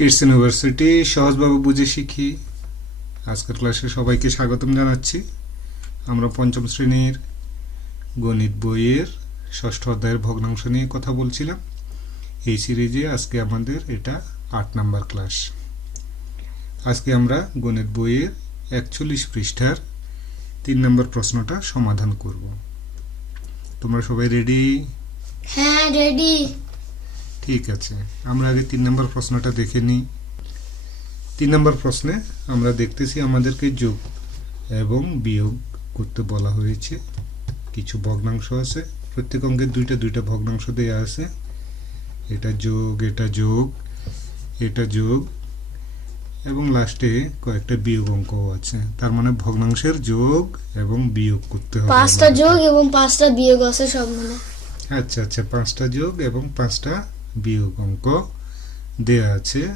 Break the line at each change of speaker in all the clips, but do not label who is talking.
Kids university সহজভাবে বুঝে শিখি আজকের ক্লাসে সবাইকে স্বাগতম জানাচ্ছি। আমরা পঞ্চম শ্রেণির গণিত বইয়ের ষষ্ঠ অধ্যায়ের ভগ্নাংশ নিয়ে কথা বলছিলাম। এই সিরিজে আজকে আমাদের এটা আট নাম্বার ক্লাস আজকে আমরা গণিত বইয়ের একচল্লিশ পৃষ্ঠার তিন নম্বর প্রশ্নটা সমাধান করব। তোমরা সবাই রেডি
হ্যাঁ রেডি
ঠিক আছে। আমরা আগে তিন নম্বর প্রশ্নটা দেখে নিই। তিন নম্বর প্রশ্নে আমরা দেখতেছি আমাদেরকে যোগ এবং বিয়োগ করতে বলা হয়েছে। কিছু ভগ্নাংশ আছে। প্রত্যেক অঙ্কে দুইটা দুইটা ভগ্নাংশ দেয়া আছে। এটা যোগ এটা যোগ এটা যোগ এবং লাস্টে কয়েকটা বিয়োগ অঙ্কও আছে। তার মানে ভগ্নাংশের যোগ এবং বিয়োগ করতে হবে
পাঁচটা যোগ এবং পাঁচটা বিয়োগ আছে সব মিলে
আচ্ছা আচ্ছা পাঁচটা যোগ এবং পাঁচটা বিয়োগ অঙ্ক দেয়া আছে।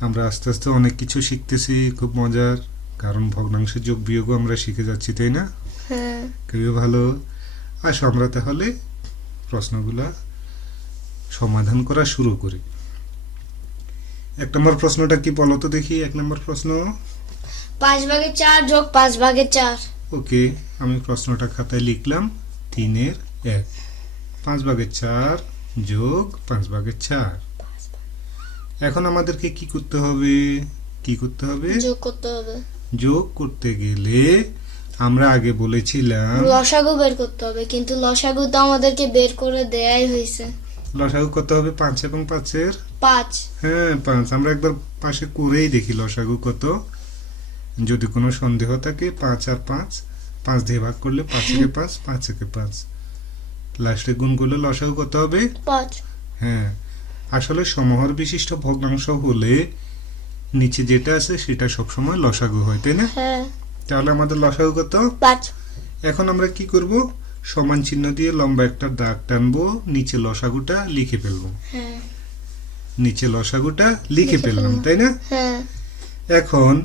আমরা আস্তে আস্তে অনেক কিছু শিখতেছি খুব মজার। কারণ ভগ্নাংশের যোগ বিয়োগও আমরা শিখে যাচ্ছি তাই না?
হ্যাঁ।
খুবই ভালো। আসো আমরা তাহলে প্রশ্নগুলা সমাধান করা শুরু করি। এক নম্বর প্রশ্নটা কি বলো তো দেখি এক নম্বর প্রশ্ন।
পাঁচ ভাগে চার যোগ পাঁচ ভাগে চার।
ওকে আমি প্রশ্নটা খাতায় লিখলাম তিনের এক। পাঁচ ভাগের চার যোগ পাঁচ ভাগের চার। এখন আমাদেরকে কি করতে হবে? কি করতে হবে?
যোগ করতে হবে।
যোগ করতে গেলে আমরা আগে বলেছিলাম
লসাগু বের করতে হবে কিন্তু লসাগু তো আমাদেরকে বের করে দেয়াই হয়েছে।
লসাগু কত হবে পাঁচ এবং পাঁচের?
পাঁচ।
হ্যাঁ পাঁচ। আমরা একবার পাশে করেই দেখি লসাগু কত। যদি কোনো সন্দেহ থাকে পাঁচ আর পাঁচ পাঁচ দিয়ে ভাগ করলে পাঁচ একে পাঁচ পাঁচ একে পাঁচ। লাস্টে গুণ করলে লসাগু কত হবে।
পাঁচ
হ্যাঁ আসলে সমহর বিশিষ্ট ভগ্নাংশ হলে নিচে যেটা আছে সেটা সবসময় লসাগু হয় তাই না?
হ্যাঁ।
তাহলে আমাদের লসাগু কত
পাঁচ
এখন আমরা কি করব? সমান চিহ্ন দিয়ে লম্বা একটা দাগ টানবো নিচে লসাগুটা লিখে ফেলব।
হ্যাঁ।
নিচে লসাগুটা লিখে ফেললাম। তাই না?
হ্যাঁ।
এখন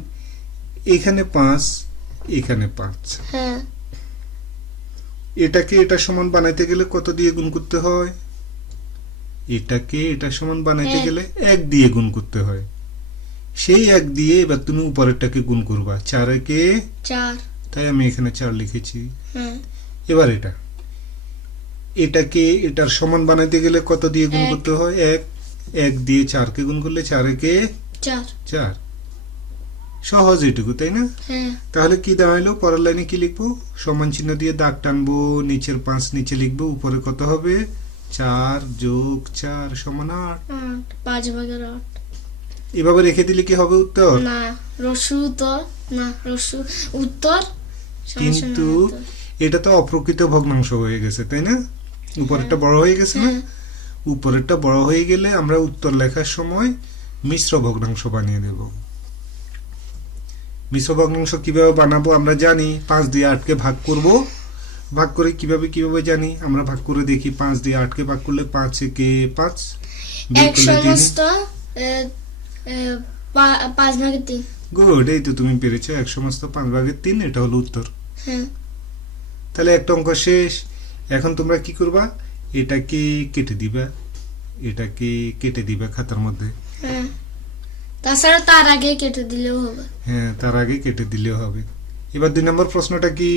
এখানে পাঁচ এখানে পাঁচ।
হ্যাঁ।
এটাকে এটা সমান বানাইতে গেলে কত দিয়ে গুণ করতে হয়? এটাকে এটা সমান বানাইতে গেলে এক দিয়ে গুণ করতে হয়। সেই এক দিয়ে এবার তুমি উপরেরটাকে গুণ করবা। চার একে
চার।
তাই আমি এখানে চার লিখেছি। এবার এটা। এটাকে এটার সমান বানাইতে গেলে কত দিয়ে গুণ করতে হয়? এক। এক দিয়ে চারকে গুণ করলে চার একে
চার।
চার। সহজ এটুকু তাই না?
হ্যাঁ।
তাহলে কি দাঁড়াইলো? পরের লাইনে কি লিখব? সমান চিহ্ন দিয়ে দাগ টানবো নিচের পাঁচ নিচে লিখব উপরে কত হবে? চার যোগ চার সমান আট।
পাঁচ ভাগের আট।
এভাবে রেখে দিলে কি হবে উত্তর?
না রসু উত্তর না রসু উত্তর
কিন্তু এটা তো অপ্রকৃত ভগ্নাংশ হয়ে গেছে তাই না? উপরেরটা বড় হয়ে গেছে না?
হ্যাঁ।
উপরেরটা বড় হয়ে গেলে আমরা উত্তর লেখার সময় মিশ্র ভগ্নাংশ বানিয়ে দেব। মিশ্র ভগ্নাংশ কীভাবে বানাবো আমরা জানি। পাঁচ দিয়ে আটকে ভাগ করব। ভাগ করে কীভাবে কীভাবে জানি? আমরা ভাগ করে দেখি পাঁচ দিয়ে আটকে ভাগ করলে পাঁচ একে পাঁচ।
পাঁচ ভাগের তিন।
গুড এই তো তুমি পেরেছ। এক সমস্ত পাঁচ ভাগের তিন এটা হলো উত্তর।
হ্যাঁ।
তাহলে একটা অঙ্ক শেষ। এখন তোমরা কি করবা? এটাকে কেটে দিবা। এটাকে কেটে দিবা খাতার মধ্যে।
হ্যাঁ। তাছাড়া তার আগে কেটে দিলেও হবে।
হ্যাঁ তার আগে কেটে দিলেও হবে। এবার দুই নম্বর প্রশ্নটা কি?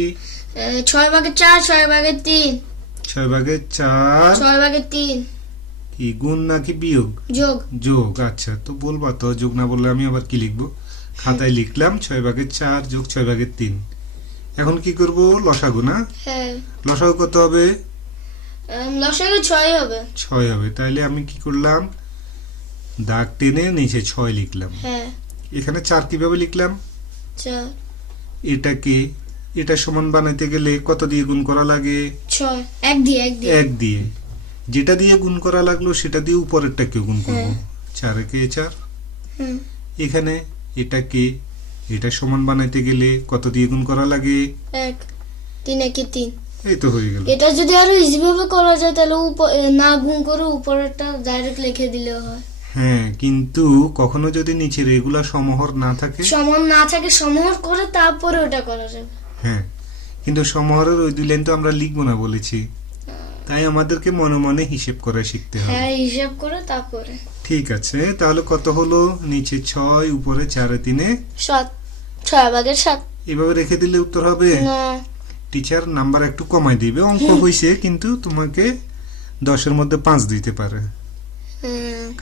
ছয় ভাগের চার ছয় ভাগের তিন।
ছয় ভাগে চার
ছয় ভাগের তিন।
কি গুণ নাকি বিয়োগ?
যোগ।
যোগ আচ্ছা তো বলবা তো যোগ না বললে আমি আবার কি লিখব? খাতায় লিখলাম ছয় ভাগের চার যোগ ছয় ভাগের তিন। এখন কি করব? লসাগু না?
হ্যাঁ।
লসাগু কত হবে?
লসাগু ছয় হবে।
ছয় হবে। তাইলে আমি কি করলাম? দাগ টেনে নিচে ছয় লিখলাম।
হ্যাঁ।
এখানে চার কীভাবে লিখলাম?
চার।
এটাকে এটা সমান বানাইতে গেলে কত দিয়ে গুণ করা লাগে?
ছয়। এক দিয়ে এক দিয়ে।
এক দিয়ে। যেটা দিয়ে গুণ করা লাগল সেটা দিয়ে উপরেরটাকে গুণ করব।
হ্যাঁ।
চার একে চার। এখানে এটাকে এটা সমান বানাইতে গেলে কত দিয়ে গুণ করা লাগে?
এক। তিন একে তিন।
এই তো হয়ে গেল।
এটা যদি আরও ইজি ভাবে করা যায় তাহলে না গুণ করে উপরেরটা ডাইরেক্ট লিখে দিলেও হয়।
হ্যাঁ কিন্তু কখনো যদি নিচে রেগুলার সমহর না থাকে?
সমান না থাকে সমহর করে তারপরে ওটা করা যাবে।
হ্যাঁ কিন্তু সমহরের ওই দুই লাইন তো আমরা লিখব না বলেছি। তাই আমাদেরকে মনে মনে হিসেব করে শিখতে হবে।
হ্যাঁ হিসাব করে তারপরে।
ঠিক আছে তাহলে কত হলো? নিচে ছয় উপরে চারে তিনে?
সাত ছয় ভাগের সাত।
এভাবে রেখে দিলে উত্তর হবে?
না।
টিচার নাম্বার একটু কমাই দিবে অঙ্ক হয়েছে কিন্তু তোমাকে দশের মধ্যে পাঁচ দিতে পারে।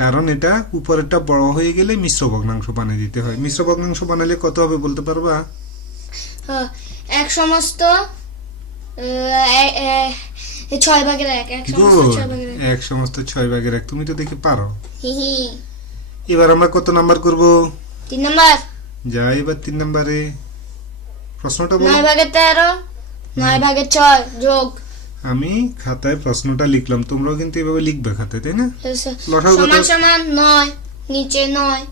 কারণ এটা উপরেরটা বড় হয়ে গেলে মিশ্র ভগ্নাংশ বানিয়ে দিতে হয়। মিশ্র ভগ্নাংশ বানালে কত হবে বলতে পারবা?
এক সমস্ত ছয় ভাগের এক এক সমস্ত ছয় ভাগের এক।
তুমি তো দেখে পারো। এবার আমরা কত নাম্বার করব?
তিন নম্বর।
যা এবার তিন নাম্বারে। প্রশ্নটা
নয়
বলো
ভাগের তেরো নয় ভাগের ছয় যোগ।
আমি খাতায় প্রশ্নটা লিখলাম তোমরাও কিন্তু এভাবে লিখবে খাতায় তাই না?
সমান সমান নয় নিচে নয়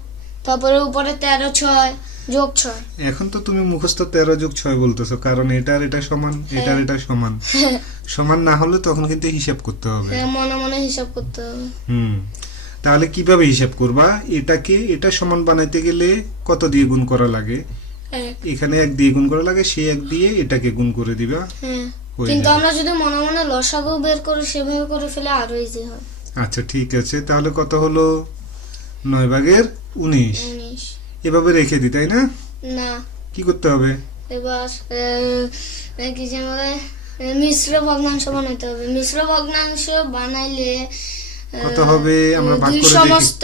তারপরে উপরে তেরো ছয় যোগ ছয়।
এখন তো তুমি মুখস্থ তেরো যোগ ছয় বলতেছো কারণ এটার এটা সমান এটার এটা সমান। সমান না হলে তখন কিন্তু হিসাব করতে হবে।
হ্যাঁ, মনে মনে হিসাব করতে হবে।
হুম। তাহলে কীভাবে হিসাব করবা? এটাকে এটা সমান বানাইতে গেলে কত দিয়ে গুণ করা লাগে? এখানে এক দিয়ে গুণ করা লাগে সে এক দিয়ে এটাকে গুণ করে দিবা।
হ্যাঁ
হয়ে।
কিন্তু আমরা যদি মনে মনে লসাগু বের করে সেভাবে করে ফেলে আরও ইজি হয়।
আচ্ছা ঠিক আছে। তাহলে কত হলো? নয় ভাগের উনিশ। এভাবে রেখে দি তাই না?
না।
কি করতে হবে?
এবার কি যেন মিশ্র ভগ্নাংশ বানাইতে হবে। মিশ্র ভগ্নাংশ বানাইলে
কত হবে? আমরা ভাগ
দুই
করে
সমস্ত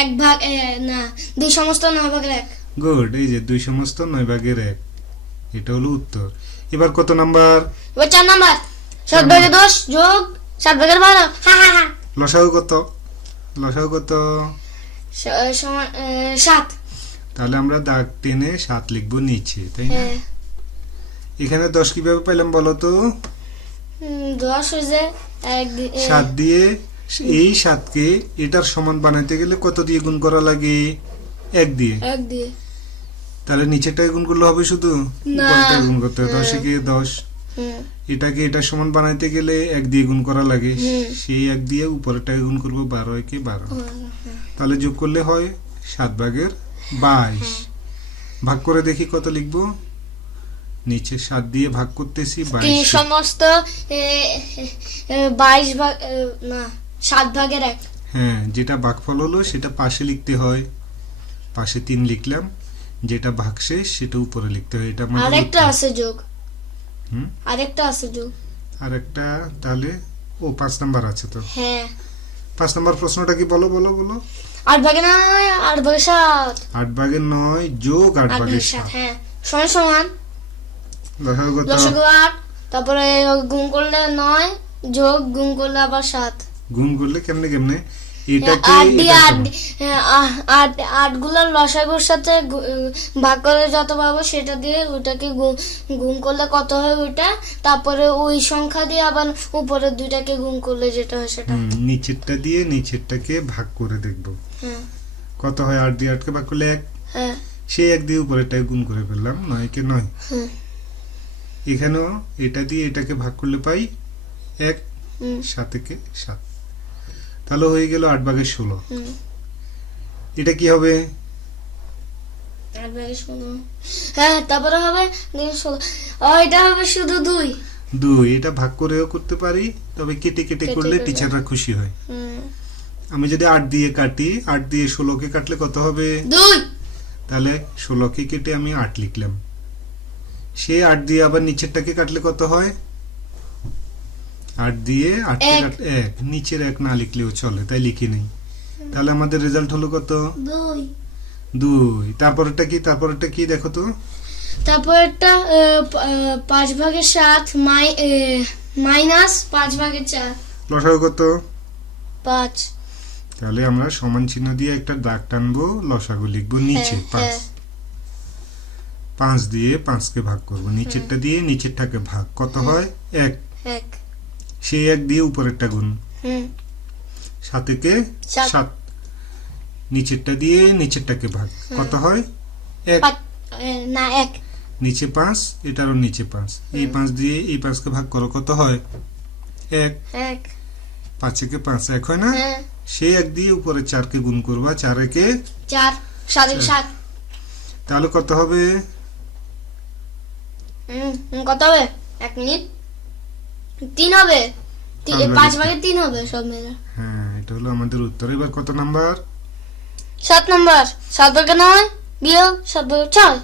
এক ভাগ না দুই সমস্ত নয় ভাগের এক।
গুড এই যে দুই সমস্ত নয় ভাগের এক। এটা হলো উত্তর। এবার কত নাম্বার?
এবার চার নাম্বার। সাত ভাগের দশ যোগ সাত ভাগের বারো।
লসাগু কত? লসাগু কত?
সাত।
তাহলে আমরা দাগ টেনে সাত লিখব নিচে তাই না?
হ্যাঁ।
এখানে দশ কীভাবে পেলাম বলো তো?
দশ হয়েছে
সাত দিয়ে এই সাতকে এটার সমান বানাইতে গেলে কত দিয়ে গুণ করা লাগে? এক দিয়ে।
এক দিয়ে।
তাহলে নিচেরটাকে গুণ করলে হবে শুধু। উপরটাকে গুণ করতে হবে। দশে গিয়ে দশ? এটাকে এটার সমান বানাইতে গেলে এক দিয়ে গুণ করা লাগে। সেই এক দিয়ে উপরেরটাকে গুণ করব বারো একে বারো। তাহলে যোগ করলে হয় সাত ভাগের বাইশ। ভাগ করে দেখি কত লিখব? নিচে সাত দিয়ে ভাগ করতেছি বাইশ।
সমস্ত বাইশ ভাগ না সাত ভাগের এক?
হ্যাঁ যেটা ভাগফল হলো সেটা পাশে লিখতে হয়। পাশে তিন লিখলাম। যেটা ভাগশেষ সেটা উপরে লিখতে হয় এটা আমাদের
আরেকটা আছে যোগ।
হুম?
আরেকটা আছে যোগ।
আর একটা তাহলে ও পাঁচ নাম্বার আছে তো।
হ্যাঁ।
পাঁচ নাম্বার প্রশ্নটা কি বলো বলো বলো?
আট ভাগে নয় আট ভাগে সাত।
আট ভাগের নয় যোগ আট
ভাগে সাত হ্যাঁ। সমান সমান? দশকে আট তারপরে গুণ করলে নয় যোগ গুণ করলে আবার সাত।
গুণ করলে কেমনে কেমনে? এটাকে
আট দিয়ে আট হ্যাঁ, আট লসাগুর সাথে ভাগ করে যত পাবো সেটা দিয়ে ওটাকে গু- গুণ করলে কত হয় ওইটা? তারপরে ওই সংখ্যা দিয়ে আবার উপরের দুইটাকে গুণ করলে যেটা হয় সেটা
নিচেরটা দিয়ে নিচেরটাকে ভাগ করে দেখব।
হ্যাঁ।
কত হয় আট দিয়ে আটকে ভাগ করলে এক?
হ্যাঁ।
সেই এক দিয়ে উপরেরটাকে গুণ করে ফেললাম নয় কে নয়।
হুম।
এখানেও এটা দিয়ে এটাকে ভাগ করলে পাই এক সাত একে সাত। তাহলে হয়ে গেল আট ভাগের ষোলো। এটা কি হবে?
আট ভাগে ষোলো। হ্যাঁ তারপরে হবে ষোলো। এটা হবে শুধু দুই।
দুই এটা ভাগ করেও করতে পারি তবে কেটে কেটে করলে। টিচাররা খুশি হয়। আমি যদি আট দিয়ে কাটি আট দিয়ে ষোলোকে কাটলে কত হবে?
দুই।
তাহলে ষোলোকে কেটে আমি আট লিখলাম। সে আট দিয়ে আবার নিচেরটাকে কাটলে কত হয়? আট দিয়ে আটকে
এক।
নিচের এক না লিখলেও চলে তাই লিখি নেই। তাহলে আমাদের রেজাল্ট হলো কত?
দুই।
তারপরেরটা কি? তারপরেরটা কি দেখো তো?
তারপর একটা আহ, পাঁচ ভাগের সাত মাই মাইনাস পাঁচ ভাগের চার।
লসাগু কত?
পাঁচ।
তাহলে আমরা সমান চিহ্ন দিয়ে একটা দাগ টানবো লসাগু লিখব নিচে
হ্যাঁ,
পাঁচ।
হ্যাঁ।
পাঁচ দিয়ে পাঁচকে ভাগ করব নিচেরটা দিয়ে নিচেরটাকে ভাগ। কত হয়? এক।
এক।
সেই এক দিয়ে উপরেরটা গুণ। সাতেকে
সাত।
নিচেরটা দিয়ে নিচেরটাকে ভাগ। কত হয়? এক।
না এক।
নিচে পাঁচ এটারও নিচে পাঁচ। এই পাঁচ দিয়ে এই পাঁচকে ভাগ করো কত হয়? এক।
এক।
পাঁচেকে পাঁচ এক হয় না?
হ্যাঁ।
সেই এক দিয়ে উপরে চারকে গুণ করবা চার একে
চার। সাত। সাত
তাহলে কত হবে?
কত হবে? এক মিনিট। তিন হবে।
পাঁচ
ভাগে তিন হবে সব মিলে।
হ্যাঁ এটা হলো আমাদের উত্তর। এবার কত নাম্বার?
সাত নম্বর। সাত ভাগে নয় বিয়োগ সাত ভাগে ছয়।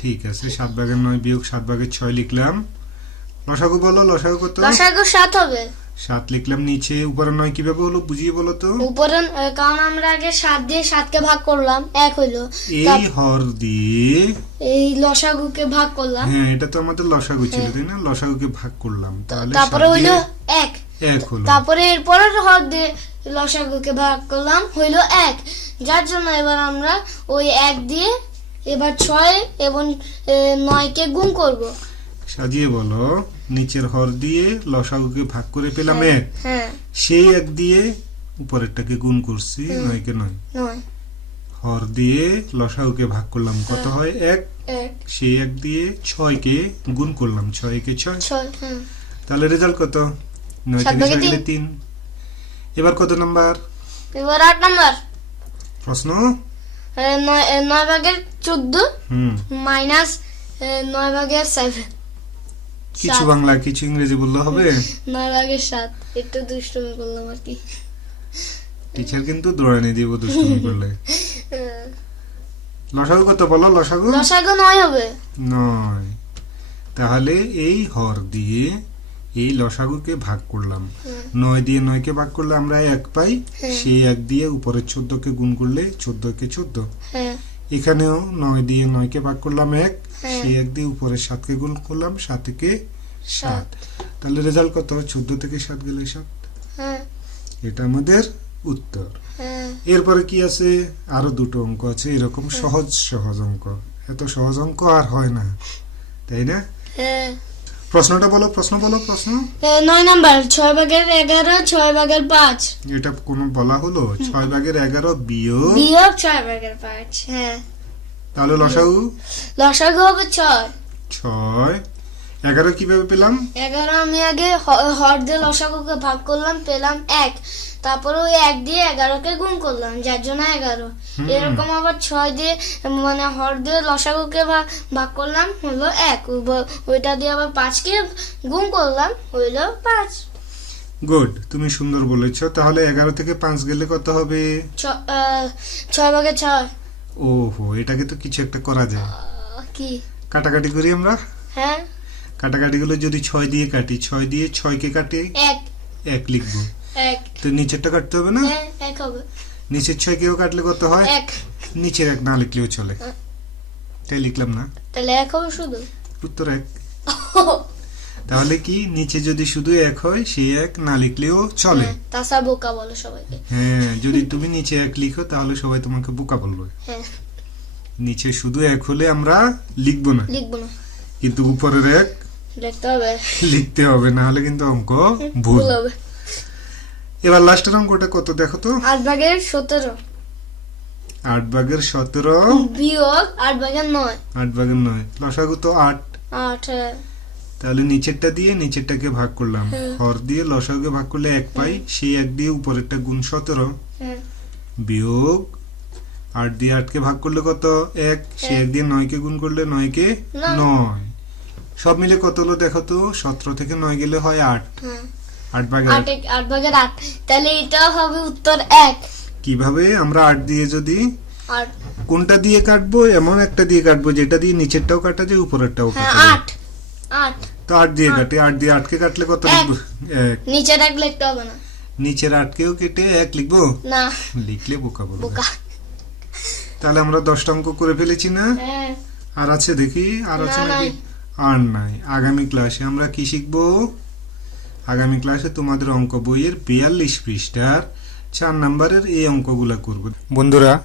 ঠিক আছে সাত ভাগের নয় বিয়োগ সাত ভাগের ছয় লিখলাম। লসাগু বলো লসাগু কত?
লসাগু সাত হবে।
সাত লিখলাম নিচে উপরে নয় কীভাবে হলো বুঝিয়ে বলো তো?
উপরে কারণ আমরা আগে সাত দিয়ে সাতকে ভাগ করলাম এক হইল।
এই হর দিয়ে
এই লসাগুকে ভাগ করলাম।
হ্যাঁ এটা তো আমাদের লসাগু ছিল তাই না? লসাগুকে ভাগ করলাম। তাহলে
তারপরে হইল এক।
এক হলো।
তারপরে এরপরে হর দিয়ে লসাগুকে ভাগ করলাম হইল এক। যার জন্য এবার আমরা ওই এক দিয়ে এবার ছয় এবং এ, নয়কে গুণ করব।
সাজিয়ে বলো নিচের হর দিয়ে লসাগুকে ভাগ করে পেলাম এক।
হ্যাঁ।
সেই এক দিয়ে উপরেরটাকে গুণ করছি নয়কে নয়
নয়।
হর দিয়ে লসাগুকে ভাগ করলাম কত হয়? এক। সেই এক দিয়ে ছয়কে গুণ করলাম ছয়কে ছয়।
ছয় হ্যাঁ
তাহলে রেজাল্ট কত? নয়
সাত
থেকে ছয় গেলে তিন। এবার কত নাম্বার?
এবার আট নম্বর।
প্রশ্ন?
নয় ভাগের চোদ্দ মাইনাস নয় ভাগের সেভেন
কিছু বাংলা কিছু ইংরেজি বললে হবে।
নয় ভাগের সাত। একটু দুষ্টুমি করলাম আর কি।
টিচার কিন্তু দৌড়ানি দিব দুষ্টুমি করলে। লসাগু কত বলো লসাগু?
লসাগু নয় হবে।
নয়। তাহলে এই হর দিয়ে এই লসাগুকে ভাগ করলাম। নয় দিয়ে নয়কে ভাগ করলে আমরা এক পাই। সেই এক দিয়ে উপরের চোদ্দকে গুণ করলে চোদ্দকে চোদ্দ।
হ্যাঁ।
এখানেও নয় দিয়ে নয়কে ভাগ করলাম এক
সে
সেই এক দিয়ে উপরে সাতকে গুণ করলাম সাতকে সাত।
সাত।
তাহলে রেজাল্ট কত? চোদ্দ থেকে সাত গেলে সাত।
হ্যাঁ।
এটা আমাদের উত্তর।
হ্যাঁ।
এরপরে কি আছে? আরও দুটো অঙ্ক আছে এরকম সহজ সহজ অঙ্ক। এত সহজ অঙ্ক আর হয় না। তাই না?
হ্যাঁ।
প্রশ্নটা বলো প্রশ্ন বলো প্রশ্ন।
নয় নাম্বার ছয় ভাগের এগারো ছয় ভাগের পাঁচ।
এটা কোনো বলা হলো? ছয় ভাগের এগারো বিয়োগ?
বিয়োগ ছয় ভাগের পাঁচ হ্যাঁ।
তাহলে লসাগু?
লসাগু হবে ছয়।
ছয় এগারো কীভাবে পেলাম?
এগারো আমি আগে হর দিয়ে লসাগুকে ভাগ করলাম পেলাম এক। তারপরে ওই এক দিয়ে এগারোকে গুণ করলাম যার জন্য এগারো। এরকম আবার ছয় দিয়ে মানে হর দিয়ে লসাগুকে ভাগ ভাগ করলাম হলো এক। ওইটা দিয়ে আবার পাঁচকে গুণ করলাম হইল পাঁচ।
গুড তুমি সুন্দর বলেছ। তাহলে এগারো থেকে পাঁচ গেলে কত হবে?
ছয় ভাগে ছয়।
ওহো এটাকে তো কিছু একটা করা যায়।
কি?
কাটাকাটি করি আমরা?
হ্যাঁ।
কাটাকাটি গুলো যদি ছয় দিয়ে কাটি ছয় দিয়ে ছয়কে কাটে
এক।
এক লিখব।
এক।
তো নিচেরটা কাটতে হবে না?
হ্যাঁ এক হবে।
নিচের ছয় কেউ কাটলে কত হয়?
এক।
নিচের এক না লিখলেও চলে।
হ্যাঁ।
তাই লিখলাম না?
তাহলে এক হবে শুধু?
উত্তর এক। তাহলে কি? নিচে যদি শুধু এক হয় সেই এক না লিখলেও চলে।
হ্যাঁ, তাছাড়া বোকা বলো সবাইকে।
হ্যাঁ যদি তুমি নিচে এক লিখো তাহলে সবাই তোমাকে বোকা বলবে। নিচে শুধু এক হলে আমরা লিখব না।
লিখব না।
কিন্তু উপরের এক
হবে।
লিখতে হবে না হলে কিন্তু অঙ্ক ভুল
হবে।
এবার লাস্টের অঙ্কটা কত দেখো তো?
আট ভাগের সতেরো।
আট ভাগের সতেরো।
বিয়োগ আট ভাগের নয়।
আট ভাগের নয়। লসাগু তো আট।
আট হ্যাঁ।
তাহলে নিচেরটা দিয়ে নিচেরটাকে ভাগ করলাম। হর দিয়ে লসাগুকে ভাগ করলে এক পাই সেই এক দিয়ে উপরেরটা গুণ সতেরো। বিয়োগ আট দিয়ে আটকে ভাগ করলে কত? এক। সে এক। দিয়ে নয়কে গুণ করলে নয়কে
নয়।
সব মিলে কত হলো দেখো তো? সতেরো থেকে নয় গেলে হয় আট। আট ভাগে
আট। ভাগের আট। তাহলে এটা হবে উত্তর এক।
কীভাবে? আমরা আট দিয়ে যদি কোনটা দিয়ে কাটবো? এমন একটা দিয়ে কাটবো যেটা দিয়ে নিচেরটাও কাটা যায় উপরেরটাও
হ্যাঁ
কাটা
আট। আট।
তো আট দিয়ে কাটে। আট দিয়ে আটকে কাটলে কত লিখব? এক।
নিচে এক লিখতে হবে না।
নিচের আটকেও কেটে এক লিখব?
না।
লিখলে বোকা বলব
বোকা।
তাহলে আমরা দশটা অঙ্ক করে ফেলেছি না?
হ্যাঁ।
আর আছে দেখি আর আছে নাকি। আর নাই। আগামী ক্লাসে আমরা কি শিখব? আগামী ক্লাসে তোমাদের অঙ্ক বইয়ের বিয়াল্লিশ পৃষ্ঠার চার নাম্বারের এই অঙ্কগুলো করব। বন্ধুরা,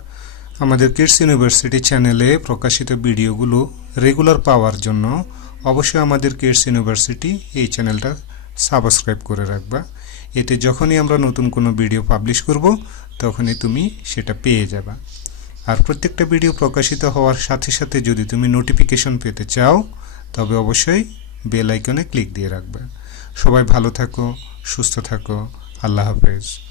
আমাদের কিডস ইউনিভার্সিটি চ্যানেলে প্রকাশিত ভিডিওগুলো রেগুলার পাওয়ার জন্য অবশ্যই আমাদের কিডস ইউনিভার্সিটি এই চ্যানেলটা সাবস্ক্রাইব করে রাখবা। এতে যখনই আমরা নতুন কোনো ভিডিও পাবলিশ করব, তখনই তুমি সেটা পেয়ে যাবা। আর প্রত্যেকটা ভিডিও প্রকাশিত হওয়ার সাথে সাথে যদি তুমি নোটিফিকেশন পেতে চাও তবে অবশ্যই বেল আইকনে ক্লিক দিয়ে রাখবে। সবাই ভালো থাকো সুস্থ থাকো। আল্লাহ হাফেজ।